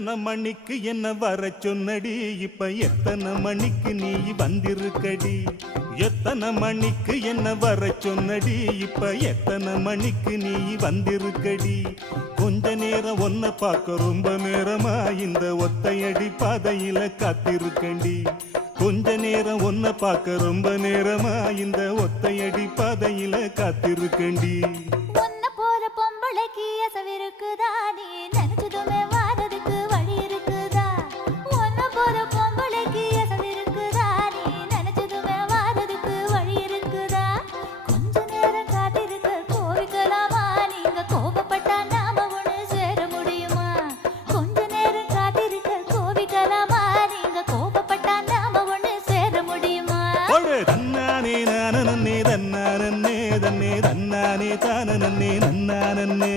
எத்தனை மணிக்கு என்ன வர சொன்னடி, இப்ப எத்தனை மணிக்கு நீ வந்திருக்கடி. எத்தனை மணிக்கு என்ன வர சொன்னடி, இப்ப எத்தனை மணிக்கு நீ வந்திருக்கடி. கொஞ்ச நேரம் ஒன்ன பார்க்க ரொம்ப நேரமா இந்த ஒத்தையடி பாதையில காத்திருக்கண்டி. கொஞ்ச நேரம் ஒன்ன பார்க்க ரொம்ப நேரமா இந்த ஒத்தையடி பாதையில காத்திருக்கண்டி. ஒன்ன போற பொம்பளைக்கு அசவிருக்குதா, நீ நினைச்சதுமே வாரதுக்கு வழி இருக்குதா. ஒன்ன போற பொம்பளைக்கு அசவிருக்குதா, நீ நினைச்சதுமே வாரதுக்கு வழி இருக்குதா. கொஞ்ச நேரம் காத்திருக்க கோவிக்கலாமா, நீங்க கோபப்பட்டா நாம ஒண்ணு சேர முடியுமா. கொஞ்ச நேரம் காத்திருக்க கோவிக்கலாமா, நீங்க கோபப்பட்டா நாம ஒண்ணு சேர முடியுமா. தன்னானே நானே தன்னானே தன்னே தன்னானே தானே நன்னானே